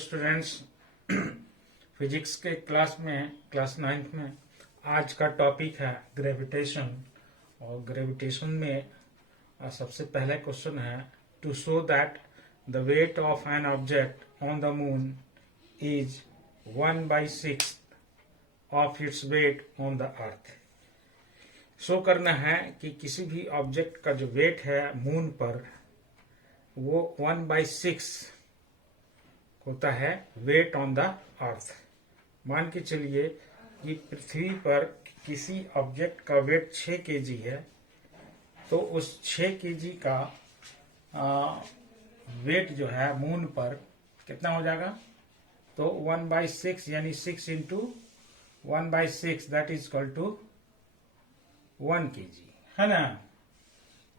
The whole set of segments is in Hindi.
स्टूडेंट्स, फिजिक्स के क्लास 9th में आज का टॉपिक है ग्रेविटेशन। और ग्रेविटेशन में सबसे पहला क्वेश्चन है to show that the weight of an object on the moon is 1/6 of its weight on the earth. Show करना है कि किसी भी ऑब्जेक्ट का जो वेट है मून पर वो 1/6 होता है वेट ऑन द अर्थ। मान के चलिए कि पृथ्वी पर किसी ऑब्जेक्ट का वेट 6 kg है, तो उस 6 kg का वेट जो है मून पर कितना हो जाएगा, तो 1/6 यानी 6 into 1/6 that is equal to 1 kg, है ना।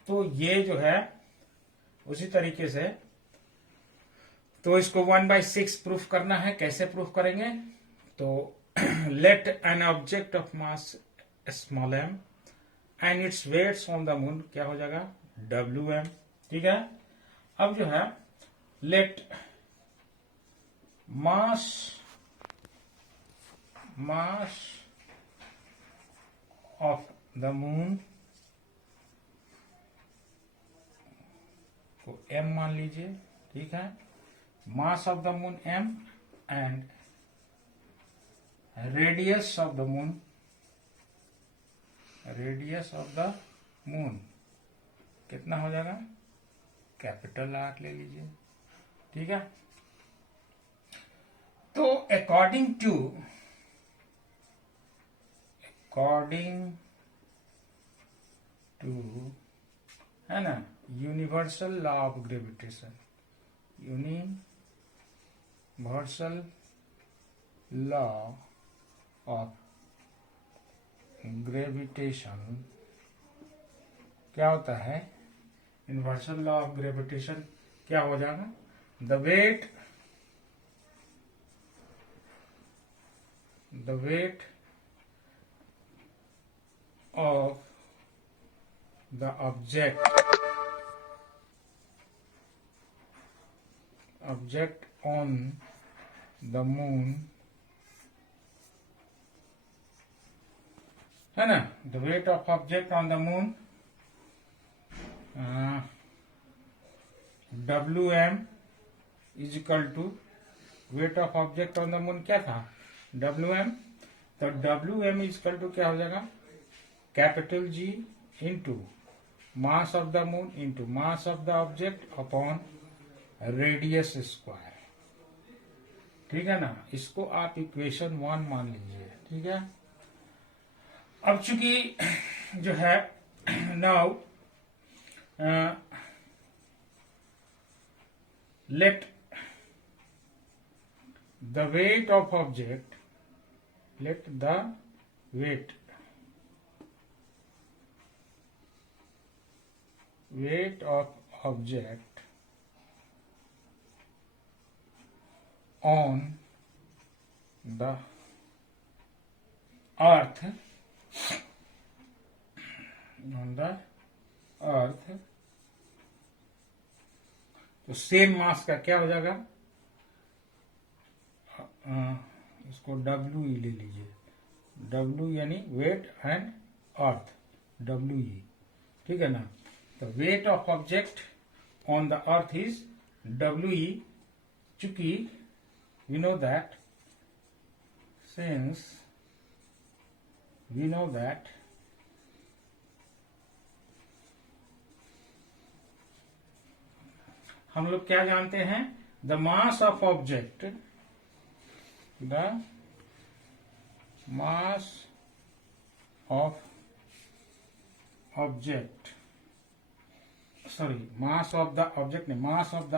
तो ये जो है उसी तरीके से तो इसको 1/6 प्रूफ करना है। कैसे प्रूफ करेंगे, तो let an object of mass small m and its weights on the moon क्या हो जाएगा Wm। ठीक है। अब जो है let mass of the moon को m मान लीजिए। ठीक है। Mass of the moon m and radius of the moon कितना हो जाएगा, कैपिटल R ले लीजिए। ठीक है। तो अकॉर्डिंग टू है ना universal law of gravitation, universal law of gravitation क्या होता है, यूनिवर्सल लॉ ऑफ ग्रेविटेशन क्या हो जाएगा, the weight of the object on the moon, है ना, the weight of object on the moon Wm is equal to weight of object on the moon क्या था Wm। तो Wm इज इक्वल टू क्या हो जाएगा, capital G into mass of the moon into mass of the object upon radius square. ठीक है ना। इसको आप इक्वेशन 1 मान लीजिए। ठीक है। अब चूंकि जो है now let the weight of object weight of object on the earth तो सेम मास का क्या हो जाएगा, इसको WE ले लीजिए। W यानी वेट एंड अर्थ, WE। ठीक है ना। तो weight of object on the earth is WE। चूंकि we know that हम लोग क्या जानते हैं, the mass of object mass of the object नहीं, mass of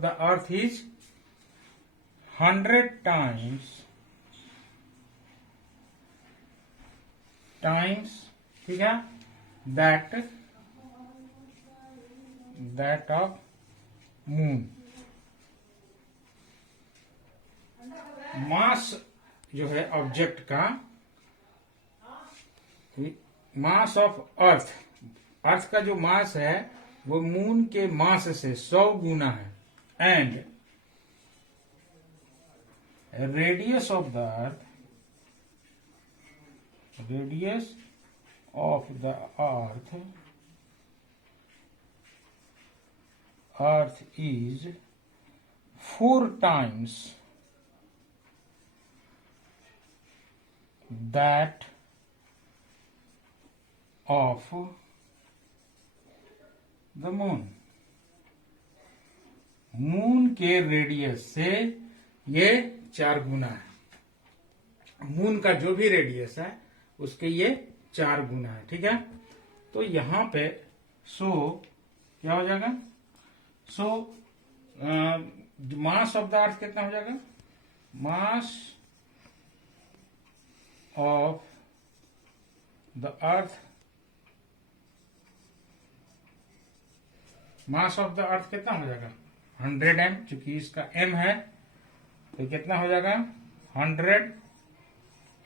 the earth is 100 times ठीक है that of मून। मास जो है ऑब्जेक्ट का मास ऑफ अर्थ, अर्थ का जो मास है वो मून के मास से 100 गुना है। And radius of the earth, radius of the earth is 4 times that of the moon। Moon के रेडियस से ये 4 गुना है। मून का जो भी रेडियस है उसके ये 4 गुना है। ठीक है, तो यहां पे क्या हो जाएगा? मास ऑफ द अर्थ कितना हो जाएगा? मास of the earth, mass of the अर्थ कितना हो जाएगा? 100 m, चूंकि इसका m है तो कितना हो जाएगा? 100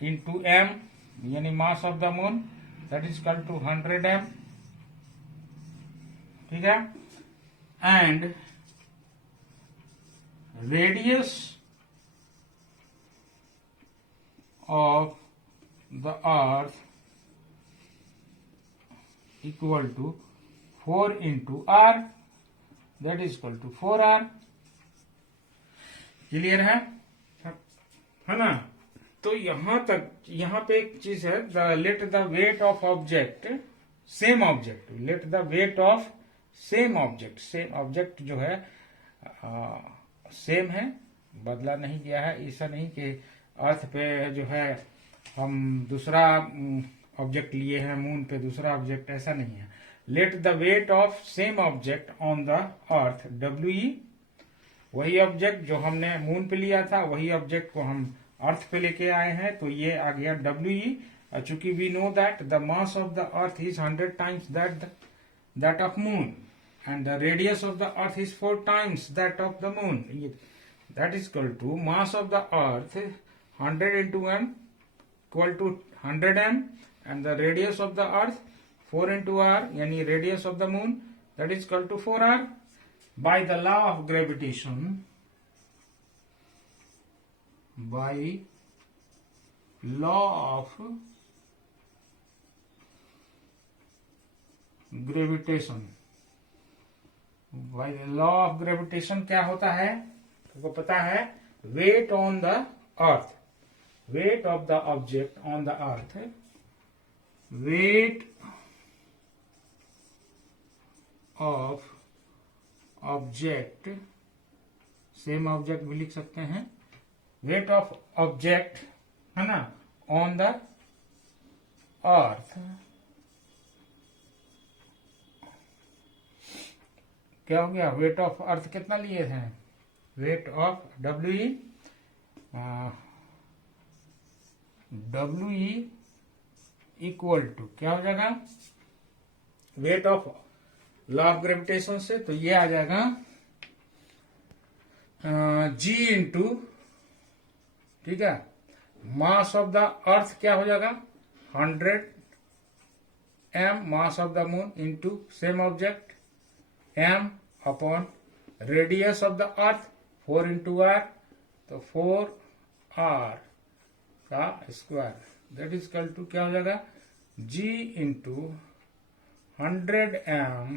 इंटू m, यानी mass of the moon, that is equal to 100 m। ठीक है, and radius of the earth equal to 4 into r, that is equal to 4r। Clear है ना? तो यहां तक, यहां पे एक चीज है, let the weight of object same object, let the weight of same object, same object जो है सेम है, बदला नहीं गया है। ऐसा नहीं कि अर्थ पे जो है हम दूसरा ऑब्जेक्ट लिए हैं, मून पे दूसरा ऑब्जेक्ट, ऐसा नहीं है। Let the weight of same object on the earth WE, वही ऑब्जेक्ट जो हमने मून पे लिया था वही ऑब्जेक्ट को हम अर्थ पे लेके आए हैं, तो ये आ गया WE। चूंकि we know that the mass of the earth is 100 times that of moon and the radius of the earth is 4 times that of the moon, that is equal to mass of the earth 100 into m equal to 100 m, and the radius of the earth 4 into r, yani radius of the moon, that is equal to 4r। by the law of gravitation, by law of gravitation, by law of gravitation क्या होता है तुमको पता है? Weight on the earth, weight of the object on the earth, weight of object, same object भी लिख सकते हैं, वेट ऑफ ऑब्जेक्ट है ना, ऑन द अर्थ, क्या हो गया? वेट ऑफ अर्थ कितना लिए थे? Weight of WE, WE equal to क्या हो जाएगा? Weight of law of gravitation से तो ये आ जाएगा G इंटू, ठीक है, मास ऑफ द अर्थ क्या हो जाएगा? 100 m, mass of the moon into same object m upon radius of the earth 4 into r, तो 4r का square, that is equal to क्या हो जाएगा? G into 100 m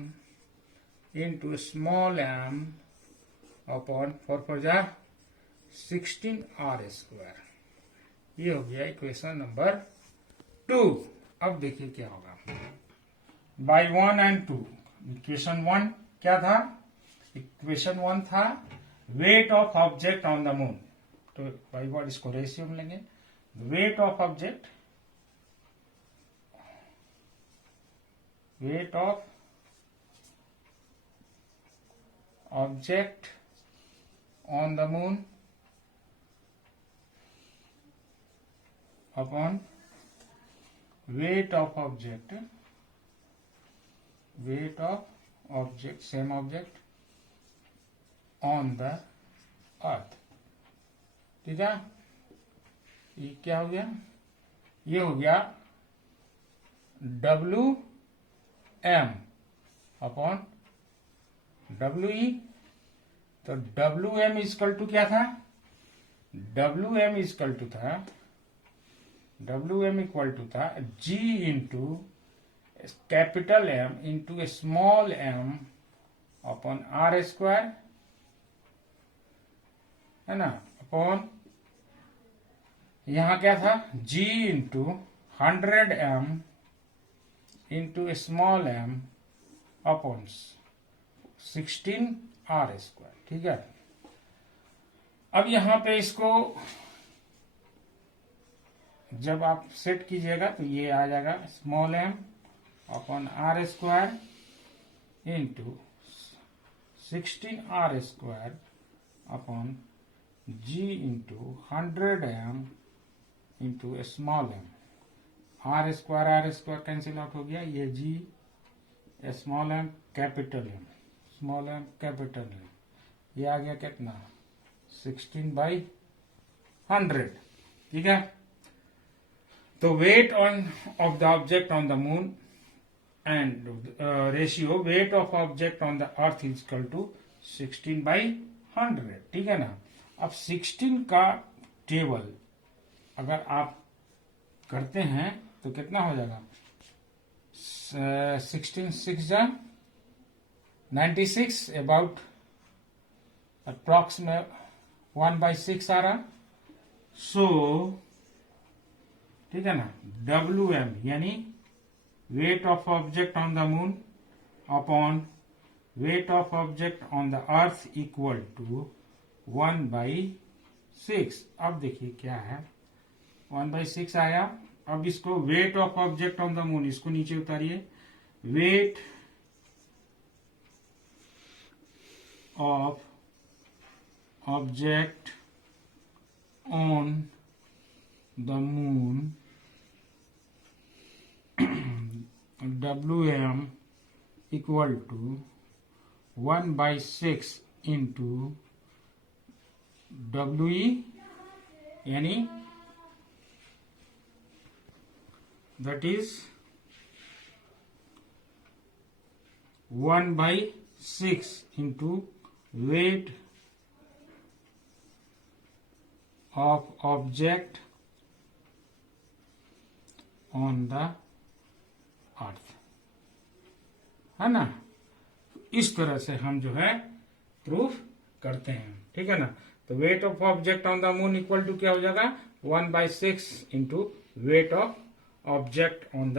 into small m upon 4 4 जा 16r स्क्वायर। ये हो गया इक्वेशन नंबर 2। अब देखिए क्या होगा बाय 1 एंड 2। इक्वेशन 1 क्या था? इक्वेशन 1 था weight of object on the moon, तो बाई वर्ड इसको रेशियो में लेंगे। Weight of object, weight of object on the moon upon weight of object, weight of object same object on the earth. ठीक है, ये क्या हो गया? ये हो गया W M upon W E. तो डब्ल्यू एम इजकल टू क्या था, डब्ल्यू एम इजकल टू था, डब्ल्यू एम इक्वल टू था G into capital M into small M upon R square, है ना, अपॉन यहां क्या था G into 100 M into small M upon 16 R square. ठीक है, अब यहां पे इसको जब आप सेट कीजिएगा तो ये आ जाएगा small M upon R square into 16 R square upon G into 100 M into small M. R square cancel out हो गया, ये G small M capital M, small M capital M, ये आ गया कितना 16/100। ठीक है, तो weight of the object on the moon and ratio weight of object on the earth is equal to 16/100। ठीक है ना। अब 16 का टेबल अगर आप करते हैं तो कितना हो जाएगा, 16 6 जा 96, अबाउट अप्रॉक्स में 1/6 आ रहा। सो ठीक है ना, डब्ल्यू एम यानी weight of object on the moon upon weight of object on the earth equal to 1/6। अब देखिए क्या है, 1/6 आया। अब इसको weight of object on the moon, इसको नीचे उतारिए, weight of object on the moon WM equal to 1/6 into WE यानी that is 1/6 into weight of object on the earth, है ना। इस तरह से हम जो है प्रूफ करते हैं। ठीक है ना, तो weight of object on the moon equal to क्या हो जाएगा 1/6 into weight of object on the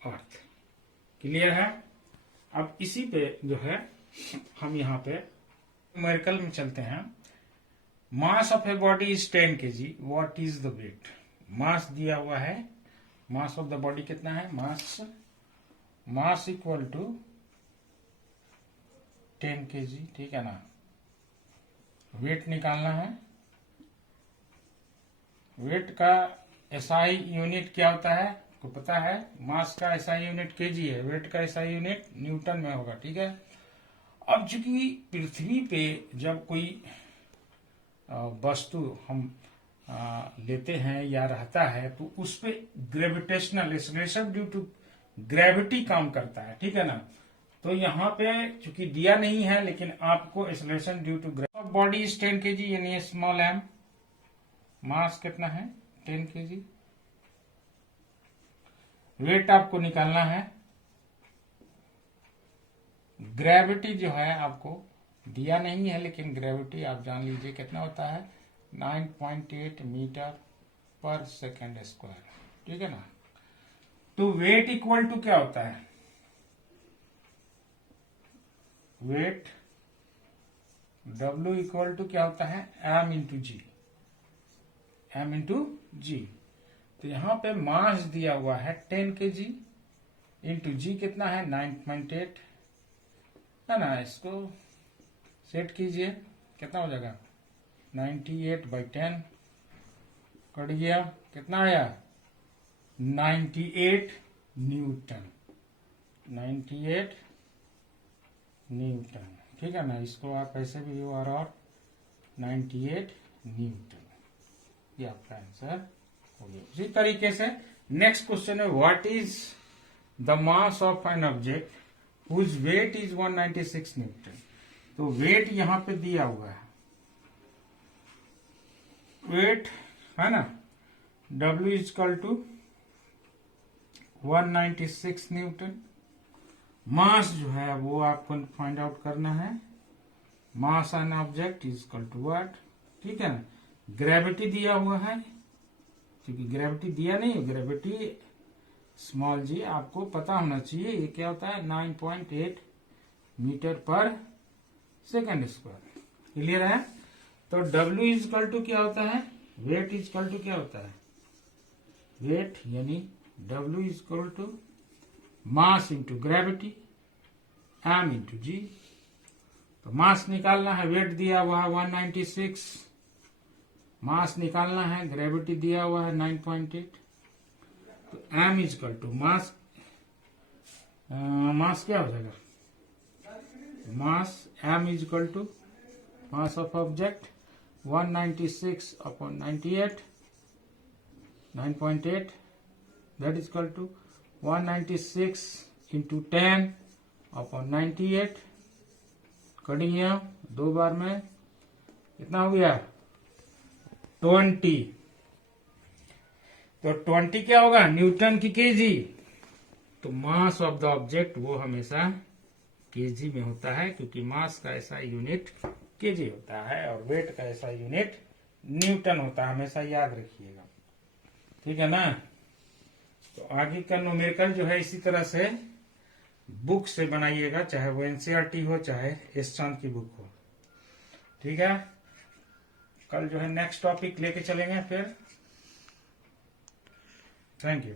earth. Clear है। अब इसी पे जो है हम यहाँ पे न्यूमेरिकल में चलते हैं। Mass of a body is 10 kg, what is the weight. Mass दिया हुआ है, मास ऑफ द बॉडी कितना है, मास इक्वल टू 10 kg। ठीक है ना, वेट निकालना है। वेट का एसआई यूनिट क्या होता है आपको पता है, मास का एसआई यूनिट केजी है, वेट का एसआई यूनिट न्यूटन में होगा। ठीक है, अब चूंकि पृथ्वी पे जब कोई वस्तु हम लेते हैं या रहता है तो उस पे gravitational acceleration due to gravity काम करता है। ठीक है ना, तो यहाँ पे चूंकि दिया नहीं है लेकिन आपको acceleration due to body is 10 kg यानी स्मॉल एम, मास कितना है 10 kg, वेट आपको निकालना है। ग्रेविटी जो है आपको दिया नहीं है लेकिन ग्रेविटी आप जान लीजिए कितना होता है 9.8 मीटर पर सेकेंड स्क्वायर। ठीक है ना, तो वेट इक्वल टू क्या होता है, वेट W इक्वल टू क्या होता है m इंटू जी, m इंटू जी। तो यहां पे मास दिया हुआ है 10 kg इंटू जी कितना है 9.8, है ना। इसको सेट कीजिए कितना हो जाएगा 98/10 कट गया, कितना आया 98 न्यूटन, 98 न्यूटन। ठीक है ना, इसको आप ऐसे भी और 98 न्यूटन, ये आपका आंसर हो गया। उसी तरीके से नेक्स्ट क्वेश्चन है what is the mass of an object whose weight is 196 newton. तो वेट यहां पे दिया हुआ है, वेट है ना, W is equal to 196 newton. Mass जो है वो आपको फाइंड आउट करना है, mass an object is equal to what, ठीक है ना। ग्रेविटी दिया हुआ है, क्योंकि ग्रेविटी दिया नहीं है, ग्रेविटी स्मॉल जी आपको पता होना चाहिए, ये क्या होता है 9.8 मीटर पर सेकंड स्क्वायर। क्लियर है। तो W इज इक्वल टू क्या होता है, वेट इज इक्वल टू क्या होता है, वेट यानी W is equal to mass into gravity m into G. तो मास निकालना है, वेट दिया हुआ है 196, मास निकालना है, ग्रेविटी दिया हुआ है 9.8। तो m is equal to mass, mass क्या हो जाएगा, mass m is equal to mass of object 196 upon 98 9.8, that is equal to 196 into 10 upon 98, cutting यहाँ दो बार में कितना हो गया 20। तो 20 क्या होगा, न्यूटन की केजी। तो मास ऑफ द ऑब्जेक्ट वो हमेशा केजी में होता है, क्योंकि मास का ऐसा यूनिट केजी होता है और वेट का ऐसा यूनिट न्यूटन होता है, हमेशा याद रखिएगा, ठीक है ना। तो आगे का न्यूमेरिकल जो है इसी तरह से बुक से बनाइएगा, चाहे वो एनसीईआरटी हो चाहे एस चांद की बुक हो, ठीक है। कल जो है नेक्स्ट टॉपिक लेके चलेंगे फिर। Thank you.